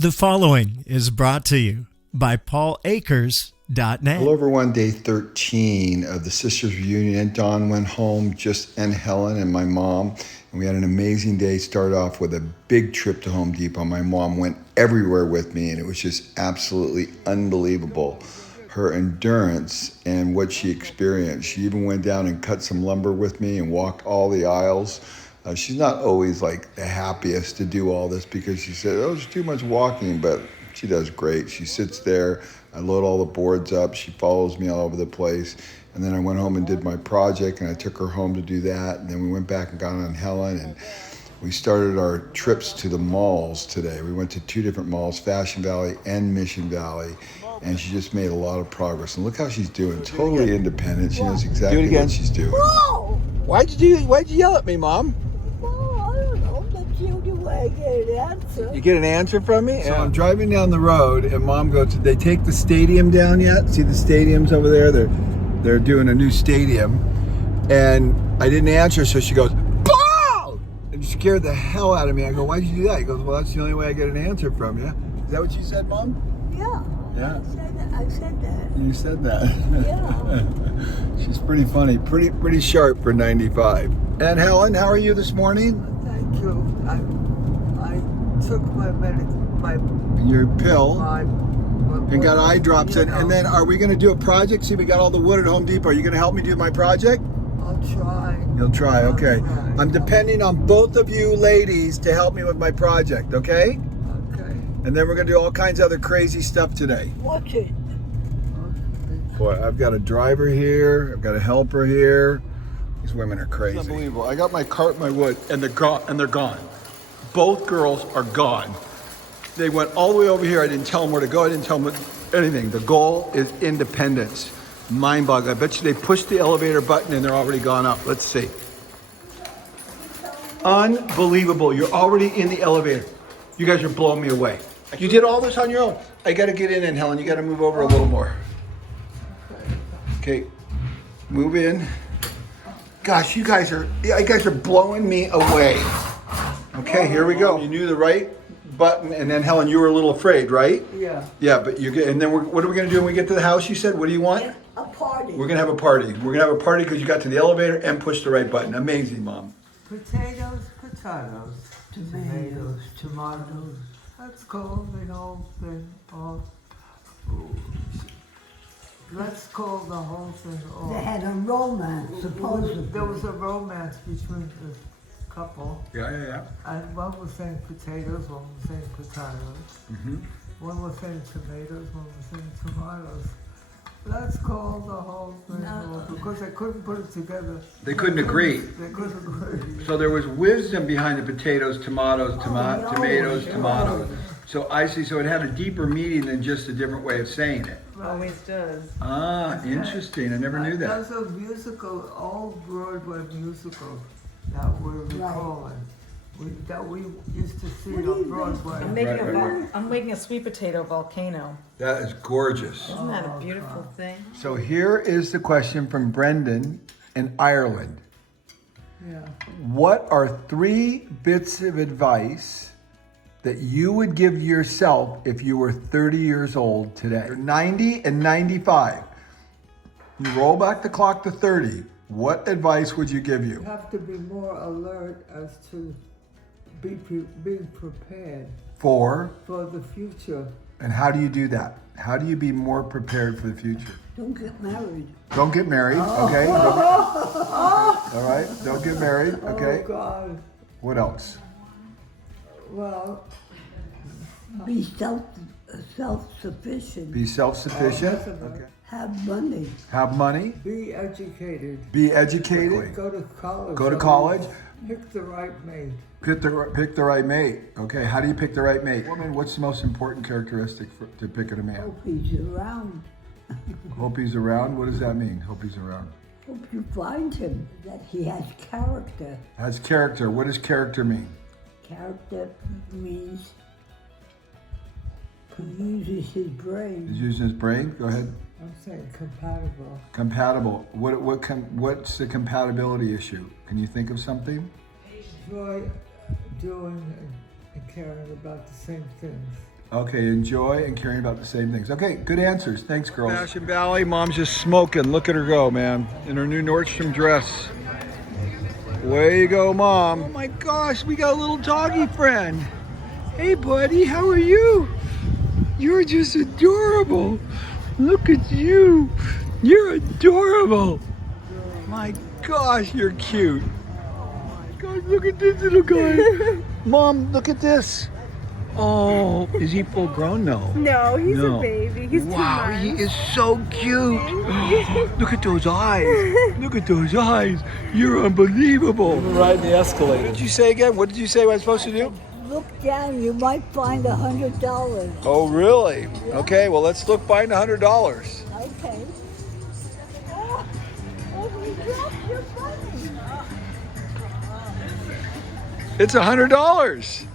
The following is brought to you by PaulAkers.net. Hello everyone, day 13 of the Sisters Reunion. And Dawn went home, and Helen and my mom. And we had an amazing day. Started off with a big trip to Home Depot. My mom went everywhere with me and it was just absolutely unbelievable. Her endurance and what she experienced. She even went down and cut some lumber with me and walked all the aisles. She's not always like the happiest to do all this because she said, oh, it's too much walking, but she does great. She sits there, I load all the boards up, she follows me all over the place. And then I went home and did my project and I took her home to do that. And then we went back and got on Helen and we started our trips to the malls today. We went to two different malls, Fashion Valley and Mission Valley. And she just made a lot of progress. And look how she's doing, totally independent. She knows exactly what she's doing. Whoa! Why'd you yell at me, Mom? Oh, I don't know. That's the only way I get an answer. You get an answer from me? So I'm driving down the road and Mom goes, did they take the stadium down yet? See the stadiums over there? They're doing a new stadium. And I didn't answer, so she goes, BOW! And she scared the hell out of me. I go, why'd you do that? He goes, well, that's the only way I get an answer from you. Is that what you said, Mom? Yeah. Yeah. I said that. You said that. Yeah. She's pretty funny, pretty sharp for 95. And Helen, how are you this morning? Thank you. I took Your pill my and got eye drops in. And then are we going to do a project? See, we got all the wood at Home Depot. Are you going to help me do my project? I'll try. You'll try, okay. try. I'm depending on both of you ladies to help me with my project, okay? Okay. And then we're going to do all kinds of other crazy stuff today. Watch it. Boy, I've got a driver here. I've got a helper here. These women are crazy. It's unbelievable. I got my cart and my wood, and they're gone. Both girls are gone. They went all the way over here. I didn't tell them where to go. I didn't tell them anything. The goal is independence. Mind-boggling. I bet you they pushed the elevator button and they're already gone up. Let's see. Unbelievable. You're already in the elevator. You guys are blowing me away. You did all this on your own. I got to get in, Helen. You got to move over a little more. Okay, move in. Gosh, you guys are blowing me away. Okay, here we go. You knew the right button, and then Helen, you were a little afraid, right? Yeah. Yeah, but you get. And then what are we gonna do when we get to the house? You said, what do you want? A party. We're gonna have a party. We're gonna have a party because you got to the elevator and pushed the right button. Amazing, Mom. Potatoes, tomatoes, tomatoes. Let's call the whole thing off. Let's call the whole thing off. They had a romance, supposedly. There was a romance between the couple. Yeah. And one was saying potatoes, one was saying potatoes. Mm-hmm. One was saying tomatoes, one was saying tomatoes. Let's call the whole thing off because they couldn't put it together. They couldn't agree. They couldn't agree. So there was wisdom behind the potatoes, tomatoes, tomatoes, tomatoes. So I see. So it had a deeper meaning than just a different way of saying it. Always does. Ah, interesting. I never knew that. There's a musical, old Broadway musical that we're recalling. That we used to see on Broadway. I'm making a sweet potato volcano. That is gorgeous. Isn't that a beautiful thing? So here is the question from Brendan in Ireland. Yeah. What are 3 bits of advice that you would give yourself if you were 30 years old today? You're 90 and 95. You roll back the clock to 30. What advice would you give you? You have to be more alert as to being prepared For? for the future. And how do you do that? How do you be more prepared for the future? Don't get married. Don't get married, okay? All right, don't get married, okay? Oh, God. What else? Well, Be self-sufficient. Be self-sufficient. Okay. Have money. Have money. Be educated. Be educated. Go to college. Go to college. Pick the right mate. Pick the right mate. Okay, how do you pick the right mate? Woman, what's the most important characteristic to pick in a man? Hope he's around. Hope he's around? What does that mean, hope he's around? Hope you find him, that he has character. Has character. What does character mean? Character means he uses his brain. He's using his brain? Go ahead. I'm saying compatible. Compatible. What's the compatibility issue? Can you think of something? Enjoy doing and caring about the same things. Okay, enjoy and caring about the same things. Okay, good answers. Thanks, girls. Fashion Valley, mom's just smoking. Look at her go, man, in her new Nordstrom dress. Way you go, Mom. Oh my gosh, we got a little doggy friend. Hey, buddy, how are you? You're just adorable. Look at you. You're adorable. My gosh, you're cute. Oh my gosh, look at this little guy. Mom, look at this. Oh, is he full grown? No. No, he's a baby. He's 2 Wow, months. he is so cute. Look at those eyes. Look at those eyes. You're unbelievable. We're riding the escalator. What did you say again? What did you say I was supposed to do? Look down, you might find $100. Oh, really? Okay, well, let's look find $100. Okay. Oh, you dropped your money. It's $100.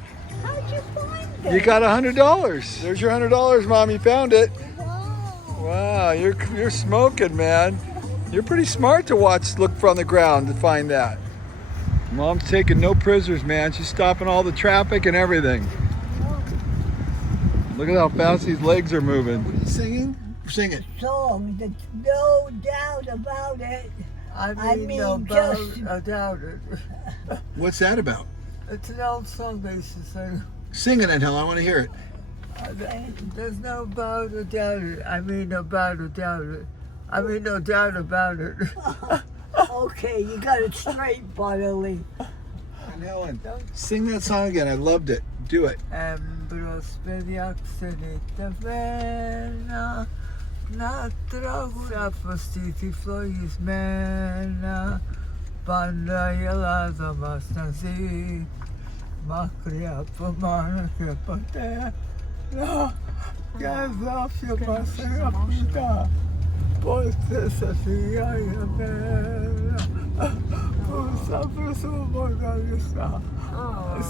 How'd you find it? You got $100. There's your $100, Mom. You found it. Wow. Wow, you're smoking, man. You're pretty smart to look from the ground to find that. Mom's taking no prisoners, man. She's stopping all the traffic and everything. Look at how fast these legs are moving. What are you singing? Sing it. Song, there's no doubt about it. I mean no doubt it. What's that about? It's an old song they used to sing. Sing it, Helen. I want to hear it. There's no about or doubt it. I mean no doubt or doubt it. I mean no doubt about it. Okay, you got it straight, Bartley. And Helen, sing that song again. I loved it. Do it. Ambros pediaxenita vena, na tragura postiti flois mena, banda yelada masnazi, makria pamana krepate, no, gazafia pasera puta. It's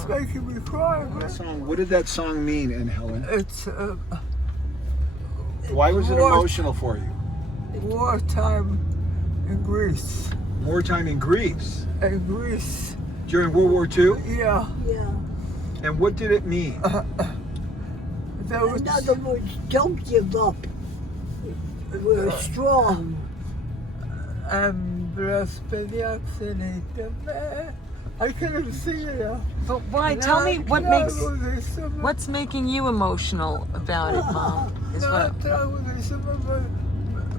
making me cry. What did that song mean, and Helen? It's Why was it emotional for you? wartime in Greece. Wartime in Greece In Greece, during World War II. yeah. Yeah. And what did it mean? There was, In other words, don't give up. We're strong. Ambros pediaxenita vena. I can't even sing it now. But why? Tell me what's making you emotional about it, Mom? Is what?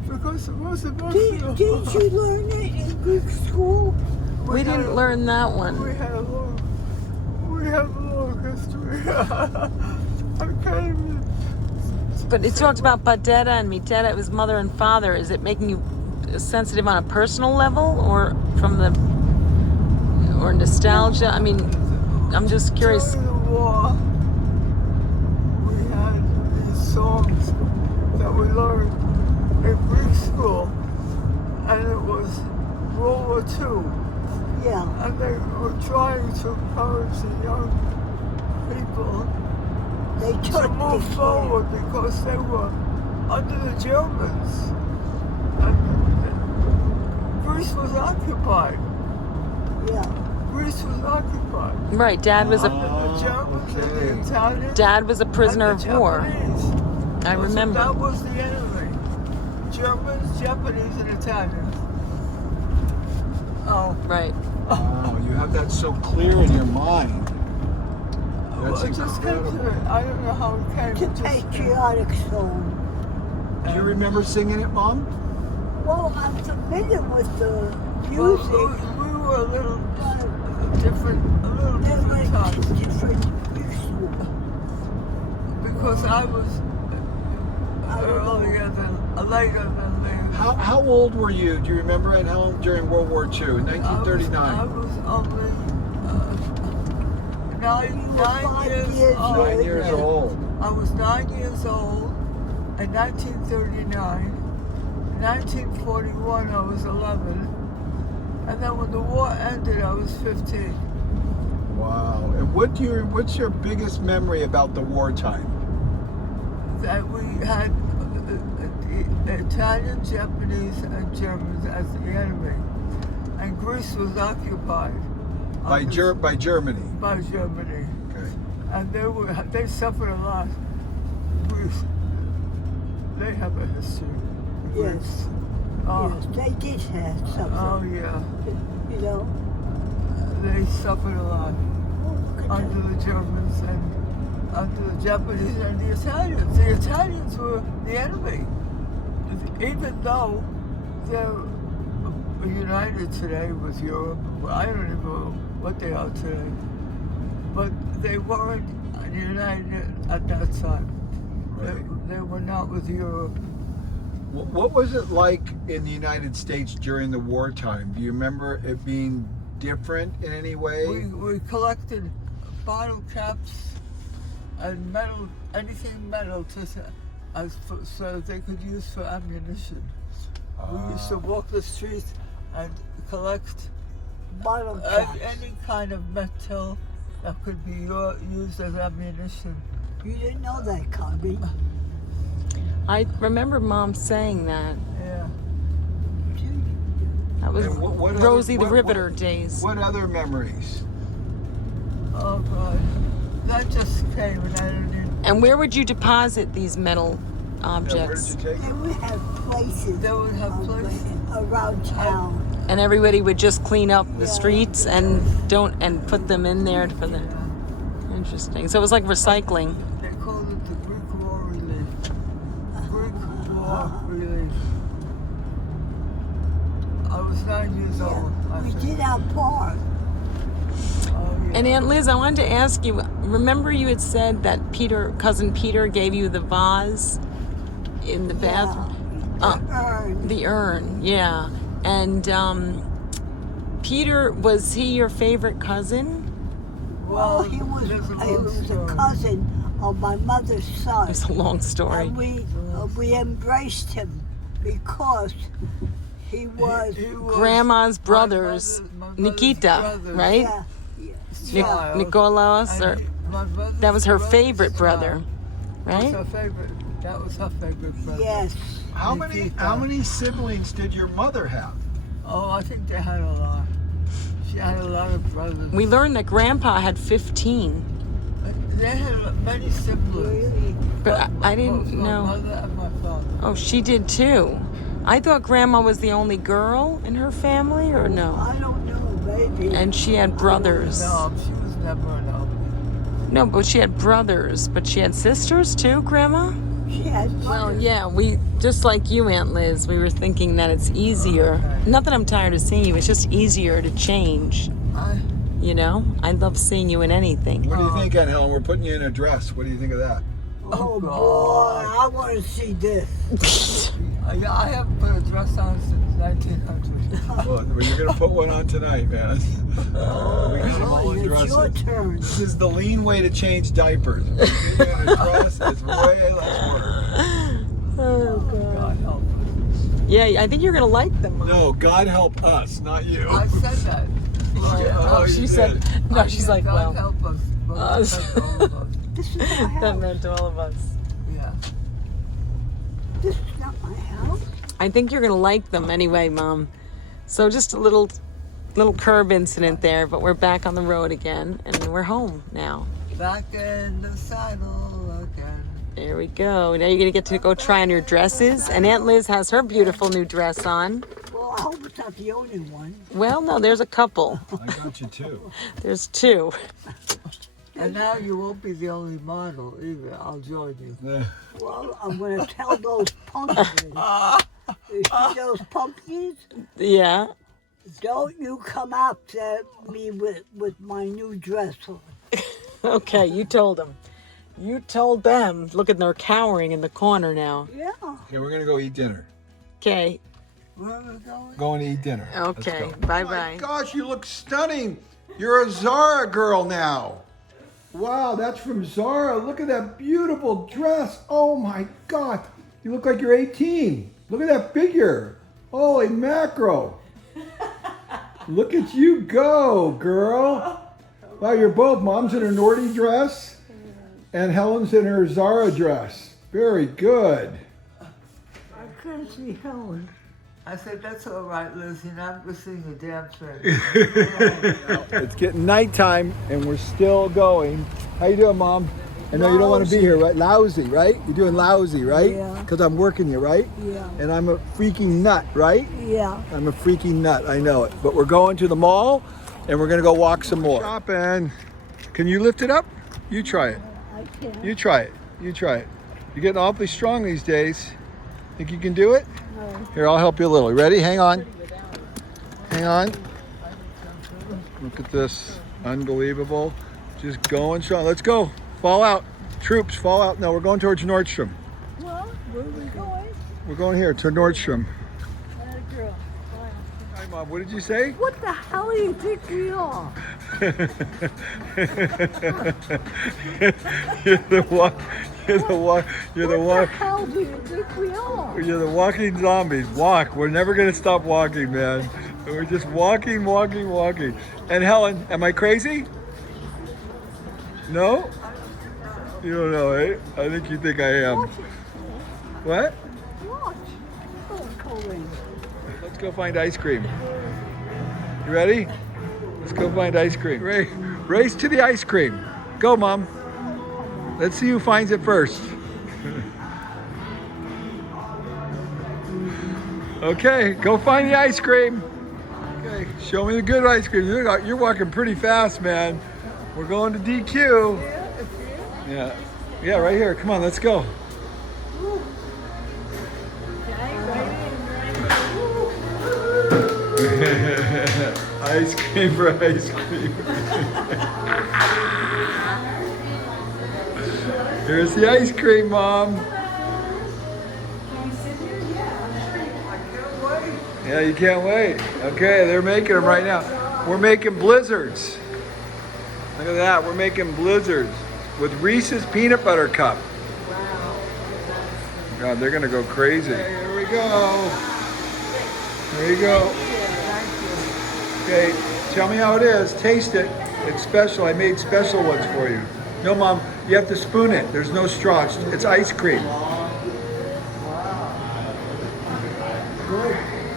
Because it was emotional. Didn't you learn it in Greek school? We didn't learn that one. We have a long history. I can't even. But it talked about Padetta and Mitera. It was mother and father. Is it making you sensitive on a personal level, or from the, or nostalgia? I mean, I'm just curious. During the war, we had these songs that we learned in Greek school, and it was World War II. Yeah. And they were trying to encourage the young people They to took move the forward because they were under the Germans. And Greece was occupied. Yeah. Greece was occupied. Right, Dad was Under a the Germans and the Italians. Dad was a prisoner and of the war. Japanese. I remember. That was the enemy. Germans, Japanese, and Italians. Oh. Right. Wow, you have that so clear in your mind. That's Well, it just came to incredible. me. I don't know how it came. It's a It just patriotic song. Do you remember singing it, Mom? Well, I'm familiar with the Well, music. we were a little but different they're like times. different usual. Because I was earlier than later than them. How old were you? Do you remember at home during World War II in I 1939? was only nine 5 years years old. 9 years old. I was 9 years old in 1939. In 1941, I was 11. And then when the war ended, I was 15. Wow. And what's your biggest memory about the wartime? That we had Italian, Japanese, and Germans as the enemy. And Greece was occupied. By Germany. By Germany. Okay. And they suffered a lot. Greece, they have a history. Yes. Yes, they did have something. Oh yeah, You know. they suffered a lot Oh, look at under that. the Germans and under the Japanese and the Italians. The Italians were the enemy, even though they're united today with Europe. Well, I don't even know what they are today, but they weren't united at that time. They were not with Europe. What was it like in the United States during the wartime? Do you remember it being different in any way? We collected bottle caps and metal, anything metal, so that they could use for ammunition. We used to walk the streets and collect Bottle caps. any kind of metal that could be used as ammunition. You didn't know that, Connie. I remember Mom saying that. Yeah. That was And what Rosie other- the Riveter days. What other memories? Oh God, that just came and I didn't even. And where would you deposit these metal Yeah, where did objects? you take They it? would have places. They would have places. Around town. And everybody would just clean up the Yeah. streets and put them in there for the. Interesting. So it was like recycling. They called it the Greek War Relief. Greek War Relief. I was 9 years old. I We think. did our part. Oh, yeah. And Aunt Liz, I wanted to ask you. Remember, you had said that cousin Peter, gave you the vase in the bathroom. Urn. The urn, yeah. And Peter, was he your favorite cousin? Well, he was a cousin of my mother's son. It's a long story. And we embraced him because he was. He was Grandma's my brothers, mother's Nikita, brother. right? Yeah. Child. Nikolaos, or And my mother's that was her brother's favorite brother, child. right? That was her favorite. That was her favorite brother. Yes. How many siblings did your mother have? Oh, I think they had a lot. She had a lot of brothers. We learned that Grandpa had 15, They had many siblings. Really. but I didn't Both know. My mother and my father. Oh, she did too. I thought Grandma was the only girl in her family, or no? I don't know, maybe. And she had brothers. No, she was never an only. No, but she had brothers, but she had sisters too, Grandma? She had Well, brothers. yeah, we, just like you, Aunt Liz, we were thinking that it's easier. Okay. Not that I'm tired of seeing you, it's just easier to change, you know? I love seeing you in anything. What do you think, Aunt Helen? We're putting you in a dress. What do you think of that? Oh, God. boy, I want to see this. I haven't put a dress on since 1900. Well, you're going to put one on tonight, man. We can Oh, all it's dress your it. turn. This is the lean way to change diapers. If you get in a dress, it's way less work. Oh, God. God help us. Yeah, I think you're going to like them, Mom. No, God help us, not you. I said that. Oh, she you said, did. no, she's like, God well, help us. But us. that's all of us. This is my that house. meant all of us. Yeah. This is not my house. I think you're going to like them anyway, Mom. So just a little curb incident there, but we're back on the road again, and we're home now. Back in the saddle again. There we go. Now you're going to get to go try on your dresses. And Aunt Liz has her beautiful new dress on. Well, I hope it's not the only one. Well, no, there's a couple. I got you too. There's two. And now you won't be the only model either. I'll join you. Well, I'm going to tell those pumpkins. You see those pumpkins? Yeah. Don't you come after me with my new dress on. Okay, you told them. You told them. Look at they're cowering in the corner now. Yeah. Okay, we're going to go eat dinner. Okay. Where are we going? Going to eat dinner. Let's Okay. go. Bye My bye. gosh, you look stunning. You're a Zara girl now. Wow, that's from Zara. Look at that beautiful dress. Oh my God. You look like you're 18. Look at that figure. Holy macro. Look at you go, girl. Wow, you're both. Mom's in her Nordy dress and Helen's in her Zara dress. Very good. I can't see Helen. I said, that's all right, Liz. You're not missing a damn thing. It's getting nighttime and we're still going. How you doing, Mom? I know you don't want to be here, right? Lousy, right? You're doing lousy, right? Yeah. Because I'm working you, right? Yeah. And I'm a freaking nut, right? Yeah. I'm a freaking nut, I know it. But we're going to the mall and we're gonna go walk some more. Shopping. Can you lift it up? You try it. I can't. You try it. You try it. You're getting awfully strong these days. Think you can do it? No. Here, I'll help you a little. You ready? Hang on. Hang on. Look at this. Unbelievable. Just going strong. Let's go. Fall out. Troops, fall out. No, we're going towards Nordstrom. Well, where are we going? We're going here to Nordstrom. That girl. Hi, Mom. What did you say? What the hell do you think we are? You're the walk. You're the walk. You're the What walk. the hell do you think we are? You're the walking zombies. Walk. We're never gonna stop walking, man. We're just walking, walking, walking. And Helen, am I crazy? No? You don't know, eh? I think you think I am. Watch it. What? Watch. Oh, Colleen. Let's go find ice cream. You ready? Let's go find ice cream. Race to the ice cream. Go, Mom. Let's see who finds it first. Okay, go find the ice cream. Okay, show me the good ice cream. You're walking pretty fast, man. We're going to DQ. Yeah. Yeah, right here. Come on, let's go. Ice cream for ice cream. Here's the ice cream, Mom. Yeah, you can't wait. Okay, they're making them right now. We're making blizzards. Look at that. We're making blizzards with Reese's peanut butter cup. Wow. God, they're gonna go crazy. Okay, here we go. There you go. Okay, tell me how it is. Taste it. It's special. I made special ones for you. No, Mom, you have to spoon it. There's no straw. It's ice cream.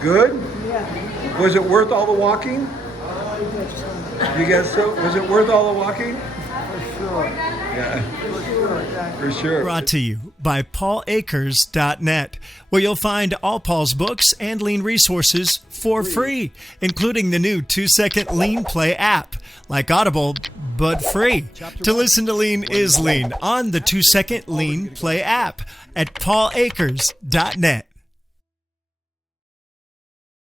Good? Yeah. Was it worth all the walking? I guess so. You guess so? Was it worth all the walking? For sure. Yeah, For sure. Exactly. for sure. Brought to you by paulakers.net, where you'll find all Paul's books and lean resources for free, including the new 2-second lean play app, like Audible, but free. To listen to Lean is Lean on the 2-second lean play app at paulakers.net.